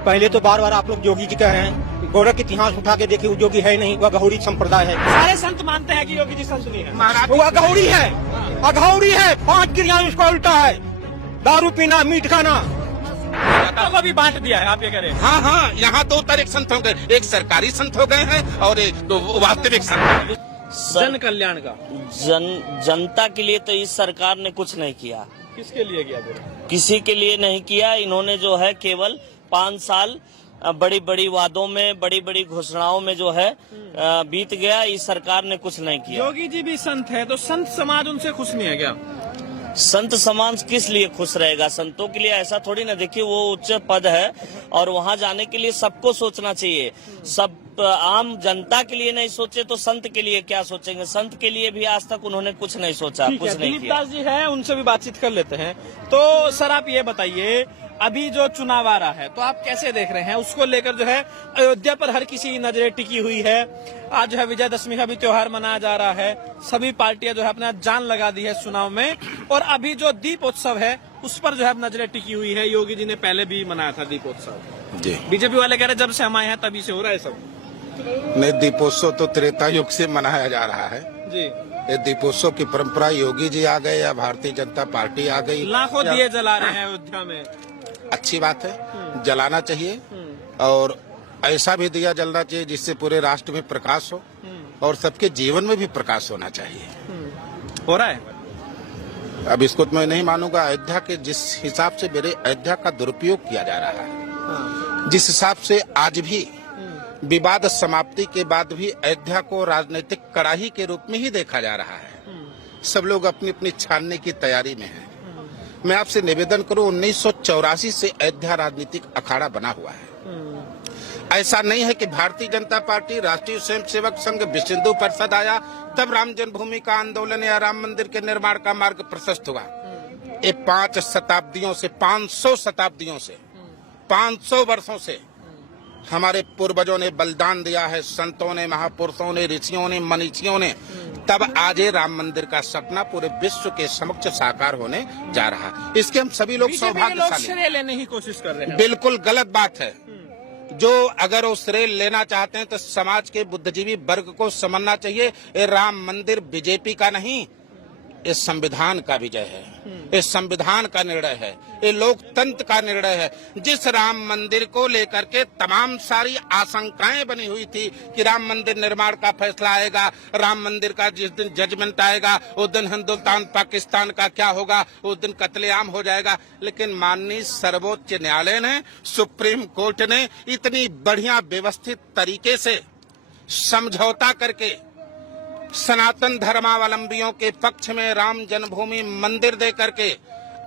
पहले तो बार बार आप लोग योगी जी कह रहे हैं, गोरख के इतिहास उठा के देखिए, वो योगी है नहीं, वह अघौरी संप्रदाय है। सारे संत मानते हैं कि योगी जी संत नहीं है, वो अघौरी है, अघौरी है। 5 क्रियाएं उसका उल्टा है, दारू पीना, मीट खाना। तो भी बांट दिया है, आप ये कह रहे हैं। हाँ हाँ, यहाँ 2 तरह के संत हो गए, एक सरकारी संत हो गए हैं और एक तो वास्तविक संत। जन कल्याण का जनता के लिए तो इस सरकार ने कुछ नहीं किया। किसके लिए किया? किसी के लिए नहीं किया। इन्होंने जो है केवल 5 साल बड़ी बड़ी वादों में, बड़ी बड़ी घोषणाओं में जो है बीत गया। इस सरकार ने कुछ नहीं किया। योगी जी भी संत है, तो संत समाज उनसे खुश नहीं है क्या? संत समाज किस लिए खुश रहेगा? संतों के लिए ऐसा थोड़ी ना। देखिए, वो उच्च पद है और वहां जाने के लिए सबको सोचना चाहिए। सब आम जनता के लिए नहीं सोचे तो संत के लिए क्या सोचेंगे? संत के लिए भी आज तक उन्होंने कुछ नहीं सोचा, कुछ नहीं दिलीप किया। दास जी है, उनसे भी बातचीत कर लेते हैं। तो सर आप ये बताइए, अभी जो चुनाव आ रहा है तो आप कैसे देख रहे हैं उसको लेकर? जो है अयोध्या पर हर किसी की नजरें टिकी हुई है। आज जो है विजयदशमी का भी त्योहार मनाया जा रहा है। सभी पार्टियां जो है अपना जान लगा दी है चुनाव में, और अभी जो दीपोत्सव है उस पर जो है नजरें टिकी हुई है। योगी जी ने पहले भी मनाया था दीपोत्सव जी। बीजेपी वाले कह रहे जब से हम आए हैं तभी से हो रहा है सब। नहीं, दीपोत्सव तो त्रेता युग से मनाया जा रहा है जी। ये दीपोत्सव की परंपरा योगी जी आ गए या भारतीय जनता पार्टी आ गई। लाखों दिए जला रहे हैं अयोध्या में। अच्छी बात है, जलाना चाहिए और ऐसा भी दिया जलना चाहिए जिससे पूरे राष्ट्र में प्रकाश हो और सबके जीवन में भी प्रकाश होना चाहिए। हो रहा है। अब इसको तो मैं नहीं मानूंगा। अयोध्या के जिस हिसाब से मेरे अयोध्या का दुरुपयोग किया जा रहा है, जिस हिसाब से आज भी विवाद समाप्ति के बाद भी अयोध्या को राजनीतिक कड़ाही के रूप में ही देखा जा रहा है। सब लोग अपनी अपनी छानने की तैयारी में हैं। मैं आपसे निवेदन करूं, 1984 से अयोध्या राजनीतिक अखाड़ा बना हुआ है। ऐसा नहीं है कि भारतीय जनता पार्टी, राष्ट्रीय स्वयंसेवक संघ, विश्व हिंदू परिषद आया तब राम जन्मभूमि का आंदोलन या राम मंदिर के निर्माण का मार्ग प्रशस्त हुआ। ये 5 शताब्दियों से, 500 शताब्दियों से, 500 वर्षों से हमारे पूर्वजों ने बलिदान दिया है। संतों ने, महापुरुषों ने, ऋषियों ने, मनीषियों ने। तब आज ये राम मंदिर का सपना पूरे विश्व के समक्ष साकार होने जा रहा है। इसके हम सभी लोग सौभाग्यशाली। श्रेय लेने की कोशिश कर रहे हैं। बिल्कुल गलत बात है। जो अगर वो श्रेय लेना चाहते हैं तो समाज के बुद्धिजीवी वर्ग को समझना चाहिए, ये राम मंदिर बीजेपी का नहीं, ये संविधान का विजय है, ये संविधान का निर्णय है, ये लोकतंत्र का निर्णय है। जिस राम मंदिर को लेकर के तमाम सारी आशंकाएं बनी हुई थी कि राम मंदिर निर्माण का फैसला आएगा, राम मंदिर का जिस दिन जजमेंट आएगा उस दिन हिंदुस्तान पाकिस्तान का क्या होगा, उस दिन कत्लेआम हो जाएगा। लेकिन माननीय सर्वोच्च न्यायालय ने, सुप्रीम कोर्ट ने इतनी बढ़िया व्यवस्थित तरीके से समझौता करके सनातन धर्मावलंबियों के पक्ष में राम जन्मभूमि मंदिर दे करके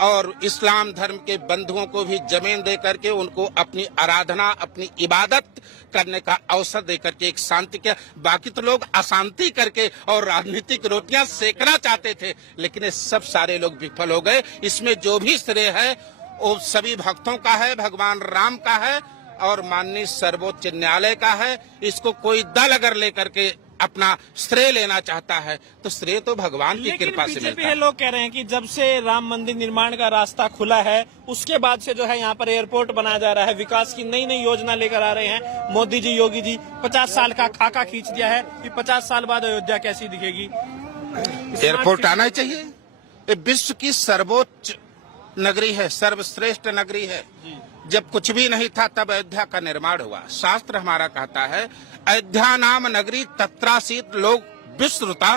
और इस्लाम धर्म के बंधुओं को भी जमीन दे करके उनको अपनी आराधना, अपनी इबादत करने का अवसर दे करके एक शांति किया। बाकी तो लोग अशांति करके और राजनीतिक रोटियां सेकना चाहते थे, लेकिन ये सब सारे लोग विफल हो गए। इसमें जो भी श्रेय है वो सभी भक्तों का है, भगवान राम का है और माननीय सर्वोच्च न्यायालय का है। इसको कोई दल अगर लेकर के अपना श्रेय लेना चाहता है तो श्रेय तो भगवान की कृपा से मिलता है। लोग कह रहे हैं कि जब से राम मंदिर निर्माण का रास्ता खुला है उसके बाद से जो है यहाँ पर एयरपोर्ट बनाया जा रहा है, विकास की नई नई योजना लेकर आ रहे हैं मोदी जी, योगी जी। 50 साल का खाका खींच दिया है कि 50 साल बाद अयोध्या कैसी दिखेगी। एयरपोर्ट आना चाहिए। ये विश्व की सर्वोच्च नगरी है, सर्वश्रेष्ठ नगरी है। जब कुछ भी नहीं था तब अयोध्या का निर्माण हुआ। शास्त्र हमारा कहता है, अयोध्या नाम नगरी तत्रासीत लोग विश्रुता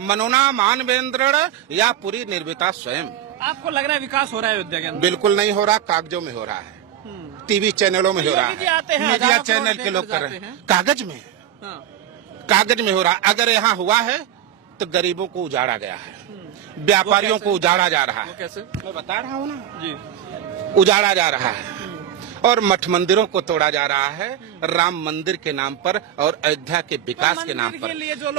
मनोना मानवेंद्र या पूरी निर्मिता स्वयं। आपको लग रहा है विकास हो रहा है अयोध्या के अंदर? बिल्कुल नहीं हो रहा, कागजों में हो रहा है, टीवी चैनलों में हो रहा है, मीडिया चैनल के लोग कर रहे हैं। कागज में, कागज में हो रहा है। अगर यहाँ हुआ है तो गरीबों को उजाड़ा गया है, व्यापारियों को उजाड़ा जा रहा है। कैसे? मैं बता रहा हूँ ना जी। उजाड़ा जा रहा है और मठ मंदिरों को तोड़ा जा रहा है राम मंदिर के नाम पर और अयोध्या के विकास के नाम पर।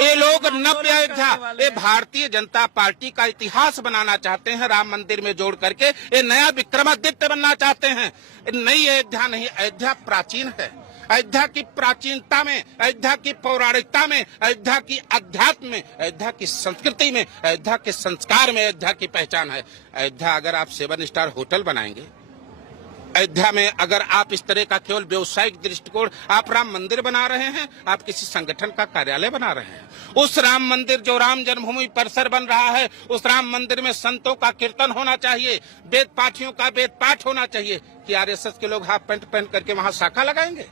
ये लोग नव्य अयोध्या, ये भारतीय जनता पार्टी का इतिहास बनाना चाहते हैं, राम मंदिर में जोड़ करके ये नया विक्रमादित्य बनना चाहते हैं। नई अयोध्या नहीं, अयोध्या प्राचीन है। अयोध्या की प्राचीनता में, अयोध्या की पौराणिकता में, अयोध्या की अध्यात्म में, अयोध्या की संस्कृति में, अयोध्या के संस्कार में अयोध्या की पहचान है। अयोध्या अगर आप 7 स्टार होटल बनाएंगे अयोध्या में अगर आप इस तरह का केवल व्यवसायिक दृष्टिकोण, आप राम मंदिर बना रहे हैं, आप किसी संगठन का कार्यालय बना रहे हैं। उस राम मंदिर जो राम जन्मभूमि परिसर बन रहा है, उस राम मंदिर में संतों का कीर्तन होना चाहिए, वेद पाठियों का वेद पाठ होना चाहिए। कि आरएसएस के लोग हाफ पैंट पहन करके वहां शाखा लगाएंगे?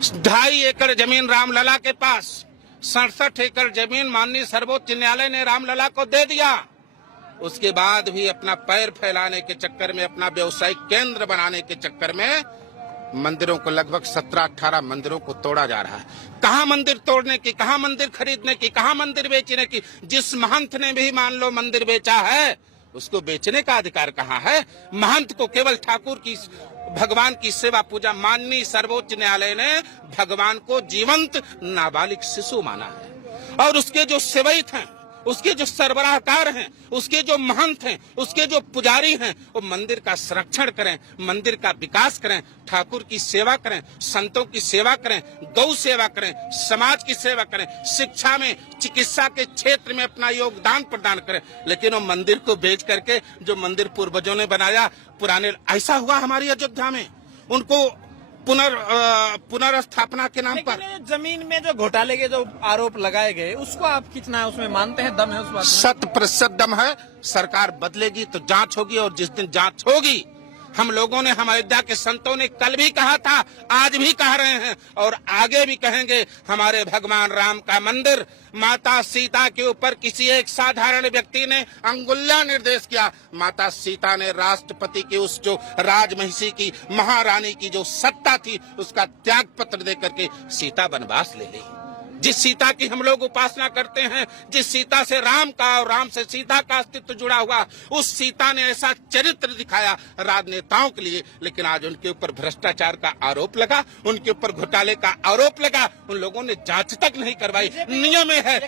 2.5 एकड़ जमीन रामलला के पास, 67 एकड़ जमीन माननीय सर्वोच्च न्यायालय ने रामलला को दे दिया। उसके बाद भी अपना पैर फैलाने के चक्कर में, अपना व्यवसायिक केंद्र बनाने के चक्कर में मंदिरों को, लगभग 17-18 मंदिरों को तोड़ा जा रहा है। कहाँ मंदिर तोड़ने की, कहाँ मंदिर खरीदने की, कहाँ मंदिर बेचने की? जिस महंत ने भी मान लो मंदिर बेचा है, उसको बेचने का अधिकार कहाँ है? महंत को केवल ठाकुर की, भगवान की सेवा पूजा, माननीय सर्वोच्च न्यायालय ने भगवान को जीवंत नाबालिग शिशु माना है। और उसके जो सेवक हैं, उसके जो सरबराहकार हैं, उसके जो महंत हैं, उसके जो पुजारी हैं, वो मंदिर का संरक्षण करें, मंदिर का विकास करें, ठाकुर की सेवा करें, संतों की सेवा करें, गौ सेवा करें, समाज की सेवा करें, शिक्षा में, चिकित्सा के क्षेत्र में अपना योगदान प्रदान करें। लेकिन वो मंदिर को बेच करके, जो मंदिर पूर्वजों ने बनाया, पुराने, ऐसा हुआ हमारी अयोध्या में, उनको पुनर्स्थापना के नाम पर। लेकिन जमीन में जो घोटाले के जो आरोप लगाए गए, उसको आप कितना उसमें मानते हैं, दम है उस बात में? 100% दम है। सरकार बदलेगी तो जांच होगी, और जिस दिन जांच होगी, हम लोगों ने, हम अयोध्या के संतों ने कल भी कहा था, आज भी कह रहे हैं और आगे भी कहेंगे, हमारे भगवान राम का मंदिर, माता सीता के ऊपर किसी एक साधारण व्यक्ति ने अंगुलियां निर्देश किया। माता सीता ने राष्ट्रपति की, उस जो राजमहिषी की, महारानी की जो सत्ता थी, उसका त्याग पत्र देकर के सीता वनवास ले ली। जिस सीता की हम लोग उपासना करते हैं, जिस सीता से राम का और राम से सीता का अस्तित्व जुड़ा हुआ, उस सीता ने ऐसा चरित्र दिखाया राजनेताओं के लिए। लेकिन आज उनके ऊपर भ्रष्टाचार का आरोप लगा, उनके ऊपर घोटाले का आरोप लगा, उन लोगों ने जांच तक नहीं करवाई। नियम है,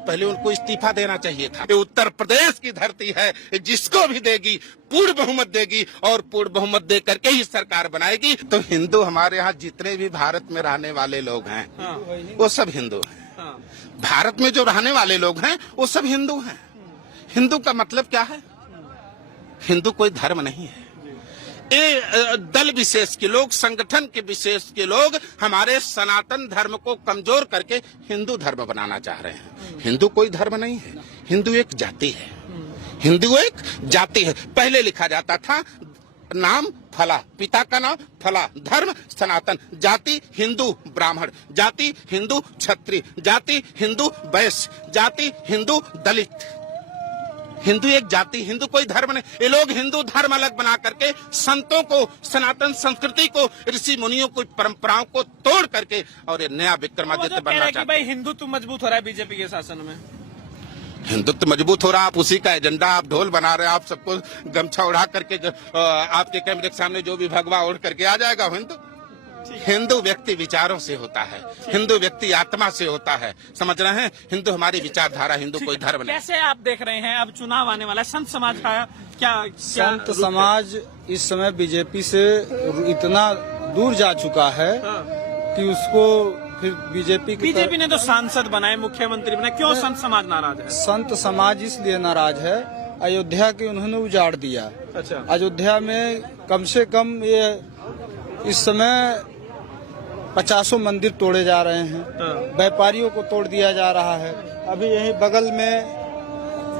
पहले उनको इस्तीफा देना चाहिए था। ये उत्तर प्रदेश की धरती है, जिसको भी देगी पूर्ण बहुमत देगी, और पूर्ण बहुमत दे करके ही सरकार बनाएगी। तो हिंदू, हमारे यहाँ जितने भी भारत में रहने वाले लोग हैं, वो सब हिंदू हैं। भारत में जो रहने वाले लोग हैं, वो सब हिंदू हैं। हिंदू का मतलब क्या है? हिंदू कोई धर्म नहीं है। ये दल विशेष के लोग, संगठन के विशेष के लोग हमारे सनातन धर्म को कमजोर करके हिंदू धर्म बनाना चाह रहे हैं। हिंदू कोई धर्म नहीं है, हिंदू एक जाति है। हिंदू एक जाति है। पहले लिखा जाता था नाम फला, पिता का नाम फला, धर्म सनातन, जाति हिंदू ब्राह्मण, जाति हिंदू क्षत्रिय, जाति हिंदू वैश्य, जाति हिंदू दलित। हिंदू एक जाति, हिंदू कोई धर्म नहीं। ये लोग हिंदू धर्म अलग बना करके संतों को, सनातन संस्कृति को, ऋषि मुनियों को, परंपराओं को तोड़ करके और ये नया विक्रमादित्य बनना चाहते हैं। भाई हिंदुत्व मजबूत हो रहा है बीजेपी के शासन में, हिंदुत्व मजबूत हो रहा, आप उसी का एजेंडा, आप ढोल बना रहे हैं, आप सबको गमछा उड़ा करके, आपके कैमरे के सामने जो भी भगवा ओढ़ करके आ जाएगा हिंदू। हिंदू व्यक्ति विचारों से होता है, हिंदू व्यक्ति आत्मा से होता है, समझ रहे हैं? हिंदू हमारी विचारधारा, हिंदू कोई धर्म नहीं। कैसे आप देख रहे हैं, अब चुनाव आने वाला है, संत समाज का क्या संत समाज इस समय बीजेपी से इतना दूर जा चुका है कि उसको फिर बीजेपी ने तो सांसद बनाए, मुख्यमंत्री बनाए, क्यों संत समाज नाराज है? संत समाज इसलिए नाराज है, अयोध्या के उन्होंने उजाड़ दिया। अच्छा। अयोध्या में कम से कम ये इस समय 50 मंदिर तोड़े जा रहे हैं, व्यापारियों को तोड़ दिया जा रहा है। अभी यही बगल में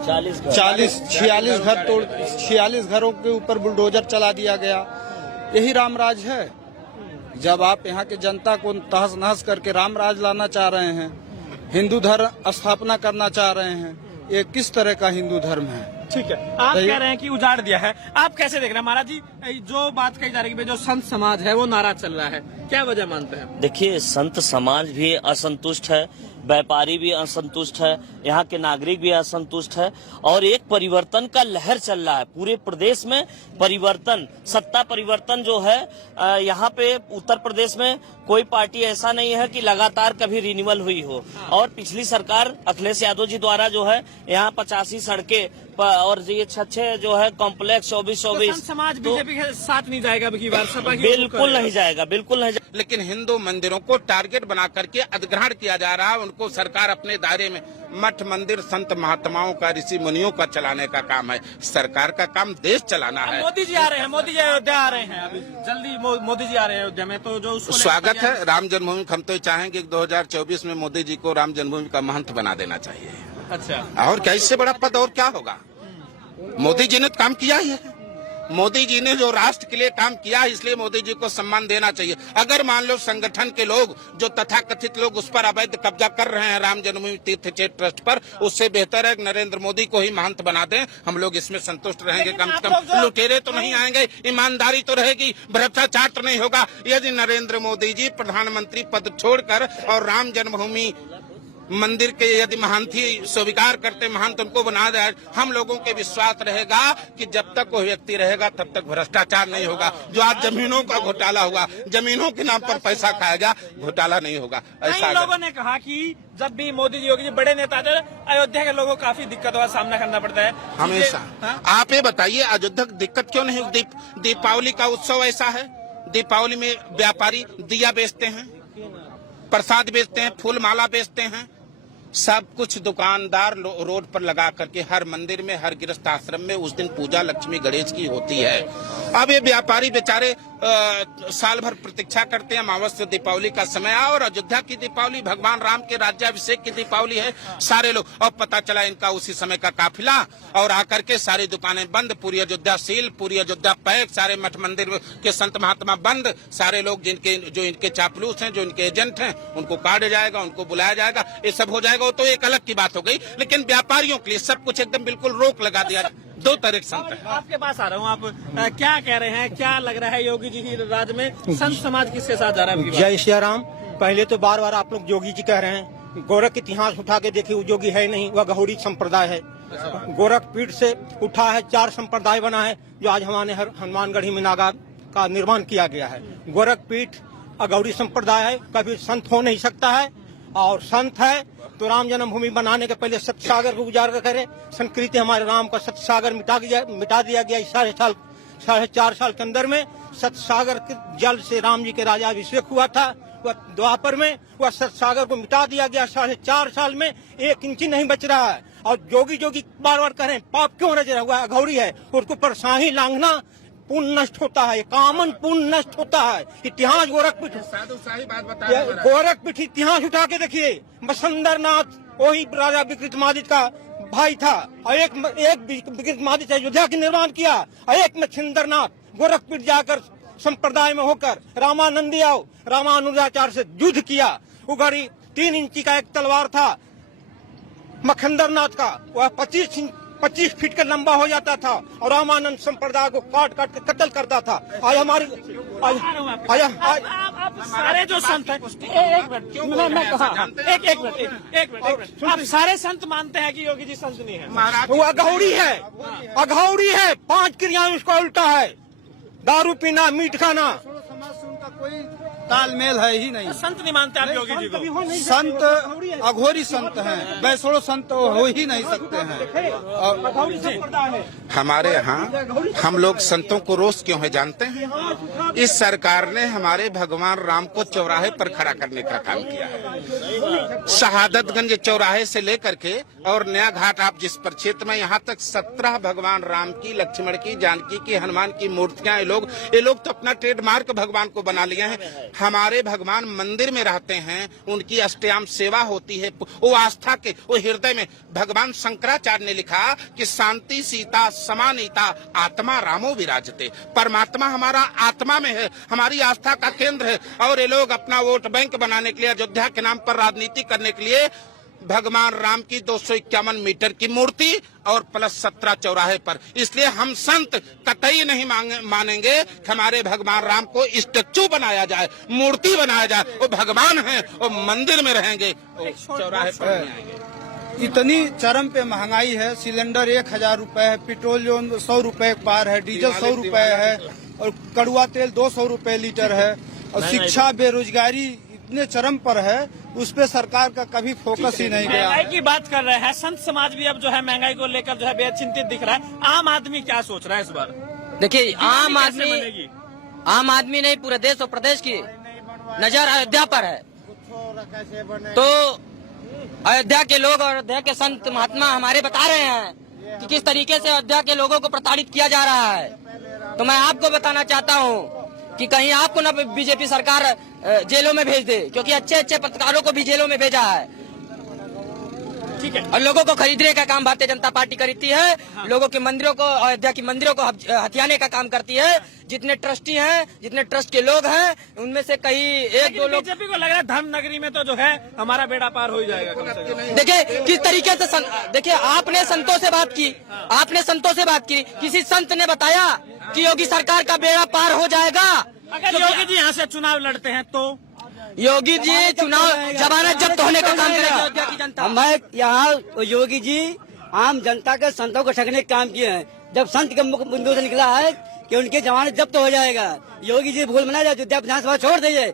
46 घरों के ऊपर बुलडोजर चला दिया गया। यही रामराज है। जब आप यहाँ के जनता को तहस नहस करके रामराज लाना चाह रहे हैं, हिंदू धर्म स्थापना करना चाह रहे हैं, ये किस तरह का हिंदू धर्म है? ठीक है, आप कह रहे हैं कि उजाड़ दिया है, आप कैसे देख रहे हैं महाराज जी? जो बात कही जा रही है, जो संत समाज है वो नाराज चल रहा है, क्या वजह मानते हैं? देखिए, संत समाज भी असंतुष्ट है, व्यापारी भी असंतुष्ट है, यहाँ के नागरिक भी असंतुष्ट है, और एक परिवर्तन का लहर चल रहा है पूरे प्रदेश में। परिवर्तन, सत्ता परिवर्तन जो है, यहाँ पे उत्तर प्रदेश में कोई पार्टी ऐसा नहीं है कि लगातार कभी रिन्यूअल हुई हो। और पिछली सरकार अखिलेश यादव जी द्वारा जो है यहाँ 85 सड़कें और ये 6 जो है कॉम्प्लेक्स 24-24 समाज बीजेपी के साथ नहीं जाएगा, बिल्कुल नहीं जाएगा, बिल्कुल नहीं जाएगा। लेकिन हिंदू मंदिरों को टारगेट बना करके अधिग्रहण किया जा रहा है, उनको सरकार अपने दायरे में मठ मंदिर संत महात्माओं का, ऋषि मुनियों का चलाने का काम है। सरकार का काम देश चलाना है। मोदी जी आ रहे हैं, मोदी जी अयोध्या आ रहे हैं, अभी जल्दी मोदी जी आ रहे हैं अयोध्या में, तो जो उसको स्वागत है। राम जन्मभूमि हम तो चाहेंगे कि 2024 में मोदी जी को राम जन्मभूमि का महंत बना देना चाहिए। अच्छा, और क्या इससे बड़ा पद और क्या होगा? मोदी जी ने तो काम किया ही है। मोदी जी ने जो राष्ट्र के लिए काम किया, इसलिए मोदी जी को सम्मान देना चाहिए। अगर मान लो संगठन के लोग, जो तथाकथित लोग उस पर अवैध कब्जा कर रहे हैं राम जन्मभूमि तीर्थ क्षेत्र ट्रस्ट पर, उससे बेहतर है नरेंद्र मोदी को ही महंत बना दें। हम लोग इसमें संतुष्ट रहेंगे। कम से कम लुटेरे तो नहीं आएंगे, ईमानदारी तो रहेगी, भ्रष्टाचार तो नहीं होगा। यदि नरेंद्र मोदी जी प्रधानमंत्री पद छोड़कर और राम जन्मभूमि मंदिर के यदि महंत ही स्वीकार करते, महंत उनको बना दे, हम लोगों के विश्वास रहेगा कि जब तक वो व्यक्ति रहेगा तब तक भ्रष्टाचार नहीं होगा। जो आज जमीनों का घोटाला हुआ, जमीनों के नाम पर पैसा खाएगा, घोटाला नहीं होगा। ऐसा लोगों ने कहा कि जब भी मोदी जी, योगी जी बड़े नेता थे, अयोध्या के लोगों को काफी दिक्कतों का सामना करना पड़ता है हमेशा। आप ये बताइए अयोध्या दिक्कत क्यों नहीं होगी? दीपावली का उत्सव ऐसा है, दीपावली में व्यापारी दिया बेचते हैं, प्रसाद बेचते हैं, फूल माला बेचते हैं, सब कुछ दुकानदार रोड पर लगा करके हर मंदिर में, हर गृहस्थ आश्रम में उस दिन पूजा लक्ष्मी गणेश की होती है। अब ये व्यापारी बेचारे साल भर प्रतीक्षा करते हैं, अमावस्या दीपावली का समय आ, और अयोध्या की दीपावली भगवान राम के राज्याभिषेक की दीपावली है। सारे लोग, अब पता चला इनका उसी समय का काफिला, और आकर के सारी दुकानें बंद, पूरी अयोध्या सील, पूरी अयोध्या पैक, सारे मठ मंदिर के संत महात्मा बंद, सारे लोग जो इनके चापलूस हैं, जो इनके एजेंट हैं, उनको काटा जाएगा, उनको बुलाया जाएगा, ये सब हो जाएगा। तो एक अलग की बात हो गई, लेकिन व्यापारियों के लिए सब कुछ एकदम बिल्कुल रोक लगा दिया। दो तरह के संत हैं। आपके पास आ रहा हूँ, आप क्या कह रहे हैं, क्या लग रहा है योगी जी की राज में संत समाज किसके साथ जा रहा है? जय श्री राम। पहले तो बार बार आप लोग योगी जी कह रहे हैं, गोरख इतिहास उठा के देखिए, वो योगी है नहीं, वह गौड़ी संप्रदाय है। गोरख पीठ से उठा है, 4 संप्रदाय बना है, जो आज हमारे हनुमानगढ़ी में नागार का निर्माण किया गया है। गोरख पीठ अगौड़ी संप्रदाय है, कभी संत हो नहीं सकता है, और संत है तो राम जन्मभूमि बनाने के पहले सतसागर को उजागर करे। संस्कृति हमारे राम का सतसागर मिटा दिया गया। 4.5 साल के अंदर में सतसागर के जल से राम जी के राज्याभिषेक हुआ था, वह द्वापर में, वह सतसागर को मिटा दिया गया। 4.5 साल में 1 इंच नहीं बच रहा है। और जोगी बार बार कह रहे हैं पाप क्यों रच रहा हुआ, अघौरी है, उसको पर शाही लांघना पुण्य नष्ट होता है, कामन पुण्य नष्ट होता है। इतिहास गोरखपीठ, गोरखपीठ इतिहास उठा के देखिए, मसंदरनाथ वही राजा विक्रमादित्य का भाई था, और एक विक्रमादित्य अयोध्या का निर्माण किया, और एक मच्छिंद्रनाथ गोरखपीठ जाकर संप्रदाय में होकर रामानंदी आओ रामानुजाचार्य से युद्ध किया। उघड़ी 3 इंची का एक तलवार था मखंदरनाथ का, वह 25 फीट का लंबा हो जाता था, और रामानंद संप्रदाय को काट के कत्ल करता था। आज हमारी आप सारे जो संत हैं, एक मिनट, आप सारे संत मानते हैं कि योगी जी संत नहीं है? वो अघौरी है, 5 क्रियाएं उसका उल्टा है, दारू पीना, मीट खाना। समाज से उनका कोई तालमेल है ही नहीं। संत नहीं मानते आप योगी जी को? संत अघोरी संत हैं, वैष्णव संत हो ही नहीं सकते हैं। हमारे यहाँ हम लोग संतों को रोष क्यों है जानते हैं? इस सरकार ने हमारे भगवान राम को चौराहे पर खड़ा करने का काम किया है। शहादतगंज चौराहे से लेकर के और नया घाट, आप जिस परिक्षेत्र में, यहाँ तक 17 भगवान राम की, लक्ष्मण की, जानकी की, हनुमान की मूर्तियां ये लोग तो अपना ट्रेडमार्क भगवान को बना लिए हैं। हमारे भगवान मंदिर में रहते हैं, उनकी अष्टयाम सेवा होती है, वो आस्था के, वो हृदय में। भगवान शंकराचार्य ने लिखा कि शांति सीता समानीता आत्मा रामो विराजते। परमात्मा हमारा आत्मा में है, हमारी आस्था का केंद्र है। और ये लोग अपना वोट बैंक बनाने के लिए, अयोध्या के नाम पर राजनीति करने के लिए भगवान राम की 251 मीटर की मूर्ति और प्लस 17 चौराहे पर। इसलिए हम संत कतई नहीं मानेंगे कि हमारे भगवान राम को स्टैच्यू बनाया जाए, मूर्ति बनाया जाए। वो भगवान है, वो मंदिर में रहेंगे, चौराहे पर नहीं आएंगे। इतनी चरम पे महंगाई है, सिलेंडर 1000 रुपए है, पेट्रोल 100 रुपए पार है, डीजल 100 रुपए है, और कड़ुआ तेल 200 रुपए लीटर है, और शिक्षा बेरोजगारी इतने चरम पर है, उस पे सरकार का कभी फोकस ही नहीं गया। महंगाई की बात कर रहे हैं, संत समाज भी अब जो है महंगाई को लेकर जो है बेहद चिंतित दिख रहा है। आम आदमी क्या सोच रहा है इस बार? देखिए, आम आदमी नहीं, पूरे देश और प्रदेश की नजर अयोध्या पर है। तो अयोध्या के लोग और अयोध्या के संत महात्मा हमारे बता रहे हैं कि किस तरीके से अयोध्या के लोगों को प्रताड़ित किया जा रहा है। तो मैं आपको बताना चाहता हूं कि कहीं आपको ना बीजेपी सरकार जेलों में भेज दे, क्योंकि अच्छे अच्छे पत्रकारों को भी जेलों में भेजा है। ठीक है। और लोगों को खरीदने का काम भारतीय जनता पार्टी करती है। लोगों के मंदिरों को, अयोध्या की मंदिरों को हथियाने का काम करती है। जितने ट्रस्टी हैं, जितने ट्रस्ट के लोग हैं, उनमें से कई एक दो लोग। बीजेपी को लग रहा है धर्म नगरी में तो जो है हमारा बेड़ा पार हो ही जाएगा कम से कम। देखिए किस तरीके से देखिए आपने संतों से बात की, आपने संतों से बात की, किसी संत ने बताया कि योगी सरकार का बेड़ा पार हो जाएगा? अगर योगी जी यहाँ से चुनाव लड़ते हैं तो योगी जी चुनाव जमानत जब्त होने का काम करेगी अयोध्या की जनता। मैं यहाँ योगी जी आम जनता के संतों को ठगने का काम किए हैं। जब संत के मुंह से निकला है कि उनके जमानत जब्त हो जाएगा, योगी जी भूल मना जाए, अयोध्या विधानसभा छोड़ दीजिए